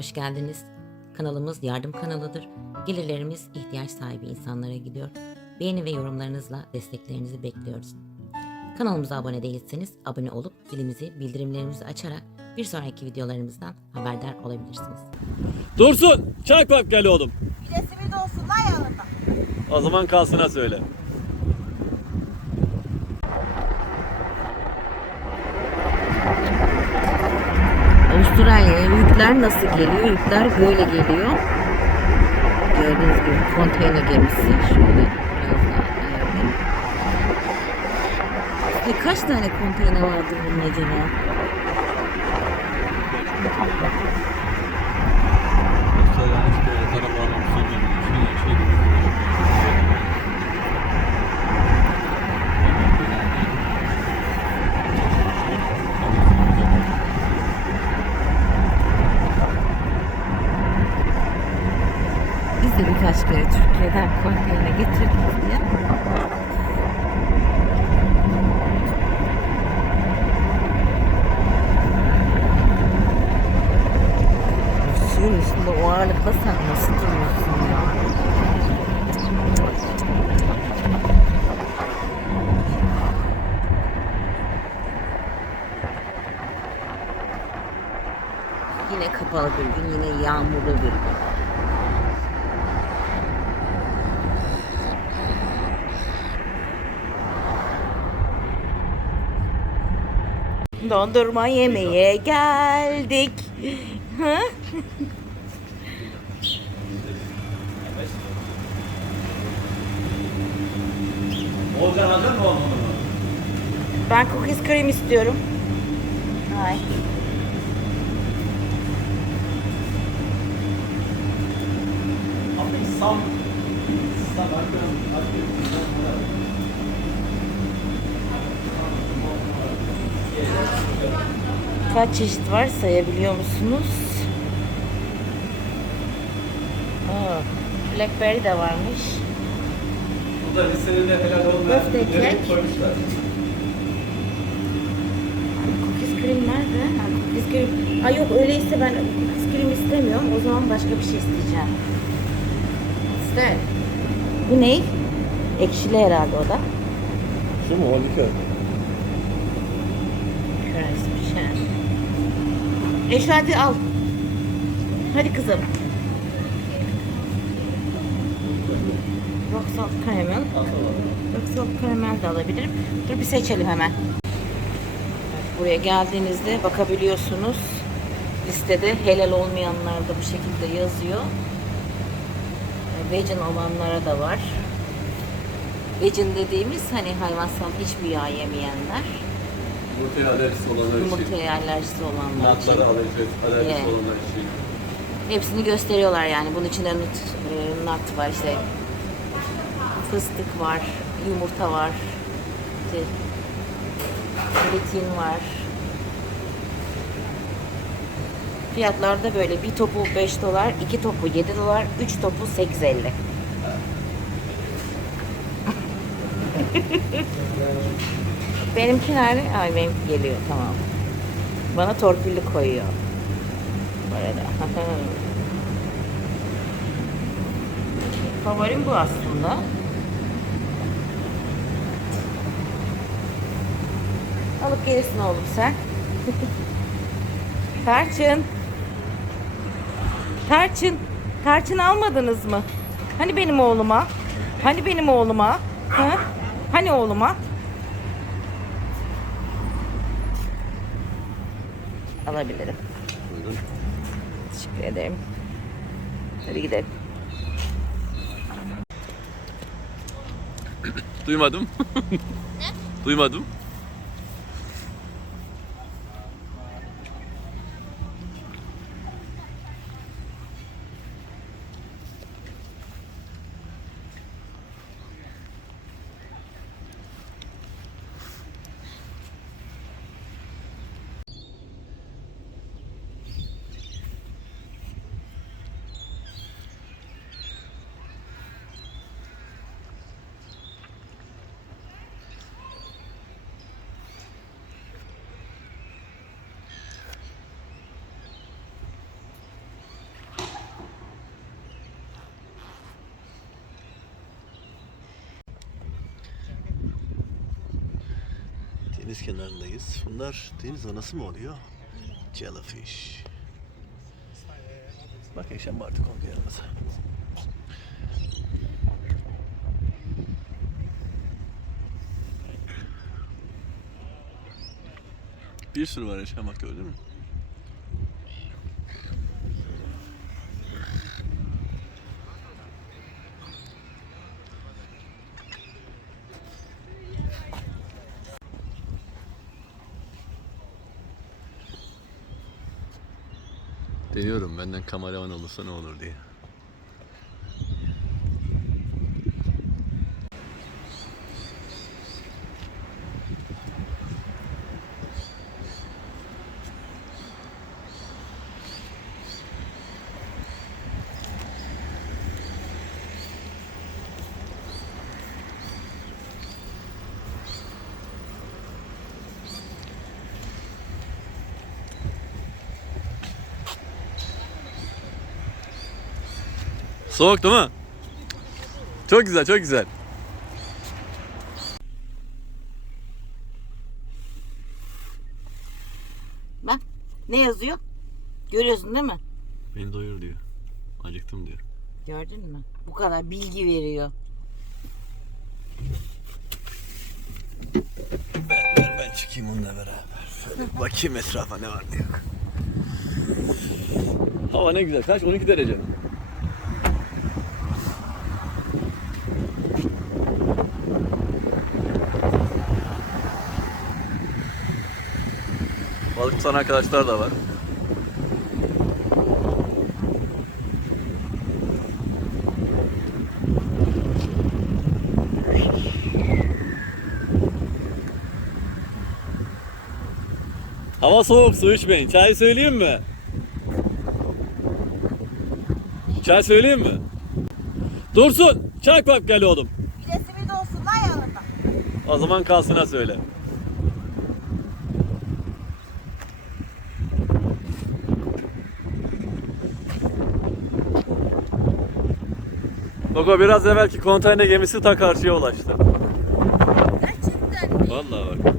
hoş geldiniz. Kanalımız yardım kanalıdır. Gelirlerimiz ihtiyaç sahibi insanlara gidiyor. Beğeni ve yorumlarınızla desteklerinizi bekliyoruz. Kanalımıza abone değilseniz abone olup zilimizi, bildirimlerimizi açarak bir sonraki videolarımızdan haberdar olabilirsiniz. Dursun çay koy gel oğlum. Resmi de olsun lan yanında. O zaman kalsına söyle. Avustralya'ya yükler nasıl geliyor? Yükler böyle geliyor. Gördüğünüz gibi konteyner gemisi. Şöyle biraz daha. E kaç tane konteyner vardır bunun acaba? Kere Türkiye'den konteyner getirdik diye. Suyun üstünde o ağırlıkla sen nasıl duruyorsun ya? Yine kapalı bir gün, yine yağmurlu bir gün. Dondurma yemeye geldik. Hı? Volkan alacak mı oğlum? Ben cookies cream istiyorum. Hay. Sam. Kaç çeşit var sayabiliyor musunuz? Aa, blackberry de varmış. Bu da liselerde helal olmayan ürünleri koymuşlar. Cookies cream nerede? Ha, cookies cream. Ay yok öyleyse ben cookies cream istemiyorum. O zaman başka bir şey isteyeceğim. İşte bu ne? Ekşili herhalde o da. Şu mu? O likör. Christmas. E şu hadi al. Hadi kızım. Rock salt caramel. Rock salt caramel de alabilirim. Dur bir seçelim hemen. Buraya geldiğinizde bakabiliyorsunuz. Listede helal olmayanlar da bu şekilde yazıyor. Vegan olanlara da var. Vegan dediğimiz hani hayvansal hiçbir yağ yemeyenler. Yumurtaya alerjisi olanlar için. Yumurtaya alerjisi olanlar için. Nutlara alerjisi, alerjisi Yeah. olanlar için. Hepsini gösteriyorlar yani. Bunun içinde nut, e, nut var işte. Fıstık var, yumurta var. İşte Protein var. Fiyatlar da böyle. Bir topu 5 dolar, iki topu 7 dolar, üç topu 8.50. Benimki nerede? Ay benimki geliyor tamam. Bana torpilli koyuyor. Bu arada. Favorim bu aslında. Alıp gelirsin oğlum sen. Tarçın. Tarçın. Tarçın almadınız mı? Hani benim oğluma? Hani benim oğluma? Ha? Hani oğluma? Alabilirim. Teşekkür ederim. Hadi gidelim. Duymadım. ne? Duymadım. Deniz kenarındayız. Bunlar deniz anası mı oluyor? Jellyfish. Bak yaşam artık oldu yanımıza. Bir sürü var yaşam bak gördün mü? Deniyorum benden kameraman olursa ne olur diye. Soğuk değil mi? Çok güzel, çok güzel. Bak ne yazıyor? Görüyorsun değil mi? Beni doyur diyor. Acıktım diyor. Gördün mü? Bu kadar bilgi veriyor. Ver ben çıkayım onunla beraber. Şöyle bakayım etrafa ne var ne yok. Hava ne güzel. Kaç? 12 derece mi? Balık tutan arkadaşlar da var. Hava soğuk, su içmeyin. Çay söyleyeyim mi? Çay söyleyeyim mi? Dursun. Çay koy gel oğlum. Bir de simit olsun lan yanında. O zaman kalsına söyle. Bak o biraz evvelki konteyner gemisi ta karşıya ulaştı. Gerçekten. Vallahi bak.